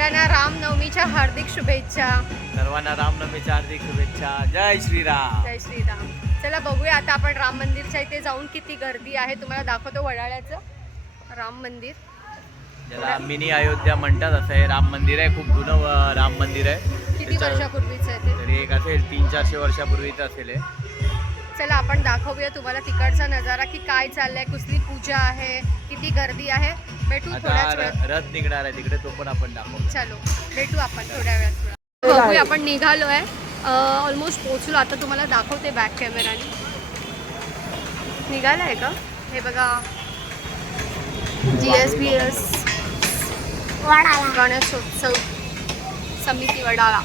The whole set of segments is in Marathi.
सगळ्यांना रामनवमीच्या हार्दिक शुभेच्छा. सर्वांना रामनवमीच्या हार्दिक शुभेच्छा. जय श्रीराम. जय श्रीराम. चला बघूया आता आपण राम मंदिरच्या इथे जाऊन किती गर्दी आहे. तुम्हाला दाखवतो वडाळ्याचं. राम मंदिर. ज्याला मिनी अयोध्या म्हणतात असं हे राम मंदिर आहे. खूप जुनं राम मंदिर आहे. किती वर्षापूर्वीचं आहे ते? तरी एक असेल तीन चारशे वर्षापूर्वीच असेल हे. चला आपण दाखवूया तुम्हाला तिकडचा नजारा की काय चाललंय कुठली पूजा आहे किती गर्दी आहे. भेटू थोड्याच आता वेळात र- रथ निघणार आहे तिकडे तो पण आपण दाखवू चलो भेटू आपण थोड्या वेळात बघूया आपण निघालो आहे ऑलमोस्ट पोहोचलो. आता तुम्हाला दाखवते बॅक कॅमेराने निघालं आहे का? हे बघा. G S B S Ganeshotsav समिती वडाळा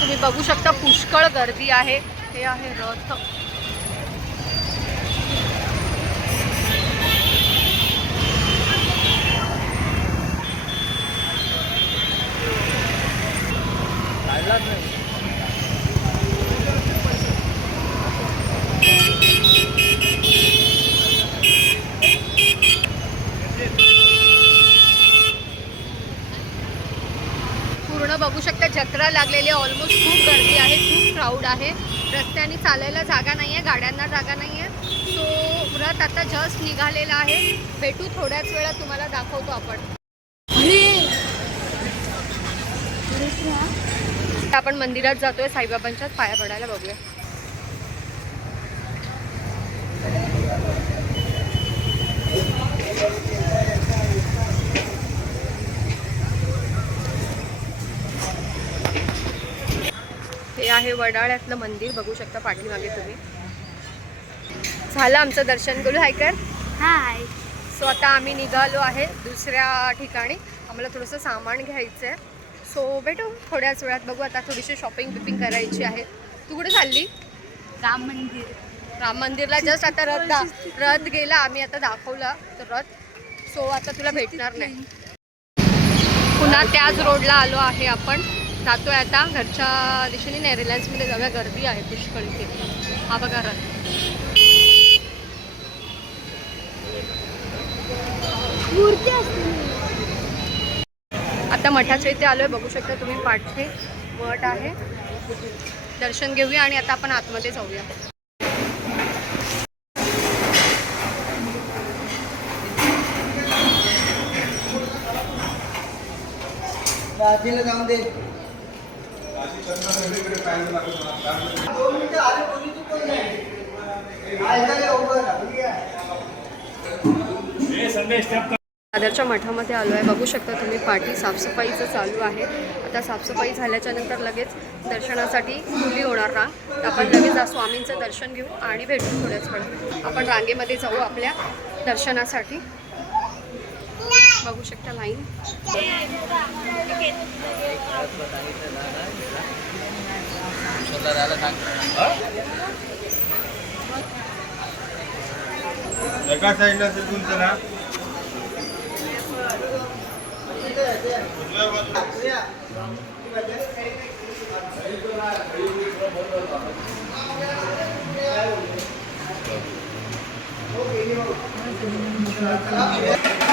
तुम्ही बघू शकता पुष्कळ गर्दी आहे. हे आहे रथ. पूर्ण ऑलमोस्ट खूप गर्दी आहे खूप क्राऊड आहे. रस्त्याने चालायला जागा नाही आहे गाड्यांना जागा नाही आहे सो रथ आता जस्ट निघालेला आहे. भेटू थोड्याच वेळात तुम्हाला दाखवतो आपण. आपण मंदिरात जातोय साईबाबांच्याच पाया पडायला बघूया. हे आहे वडाळ्यातलं मंदिर बघू शकता पाठीमागे तुम्ही. झालं आमचं दर्शन. करू हाय कर हाय. सो आता आम्ही निघालो आहे दुसऱ्या ठिकाणी. आम्हाला थोडंसं सामान घ्यायचं आहे सो भेटू थोड्याच वेळात. बघू आता थोडीशी शॉपिंग बिपिंग करायची आहे. तू कुठे चालली? राम मंदिर. राम मंदिरला जस्ट आता रथ रथ गेला. आम्ही आता दाखवला तर रथ. सो आता तुला भेटणार नाही. पुन्हा त्याच रोडला आलो आहे आपण. जातोय आता. घरच्या दिशेने नाही रिलायन्समध्ये जाऊया. गर्दी आहे पुष्कळ इथे हा बघा रथ. आता मठाच्या इथे आलोय. बघू शकता तुम्ही पाठे मठ आहे. दर्शन घेऊया आणि आता आपण आतमध्ये जाऊया. जाऊन दे. दादरच्या मठामध्ये आलो आहे बघू शकता तुम्ही पाठी साफसफाईचं चालू आहे. आता साफसफाई झाल्याच्यानंतर लगेच दर्शनासाठी खुली होणार रांग. आपण लगेच स्वामींचं दर्शन घेऊ आणि भेटू थोड्याच वेळ आपण रांगेमध्ये जाऊ आपल्या दर्शनासाठी. बघू शकता लाईन एका साईडला तिथून चला मागे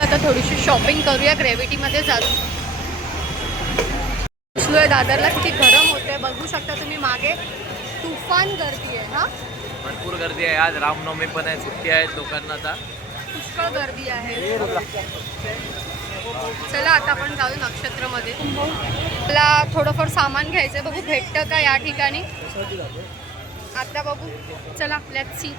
आता थोडीशी शॉपिंग करूया ग्रॅव्हिटीमध्ये जाऊ बसलोय दादरला किती गरम होते बघू शकता तुम्ही मागे तुफान गर्दी आहे हा? भरपूर गर्दी आहे आज. रामनवमी पण आहे सुट्टी आहे लोकांना आता. पुष्कळ गर्दी आहे. चला आता आपण जाऊ नक्षत्रमध्ये. मला थोडंफार सामान घ्यायचं बघू भेटतं का या ठिकाणी? आता बघू. चला आपल्यात सी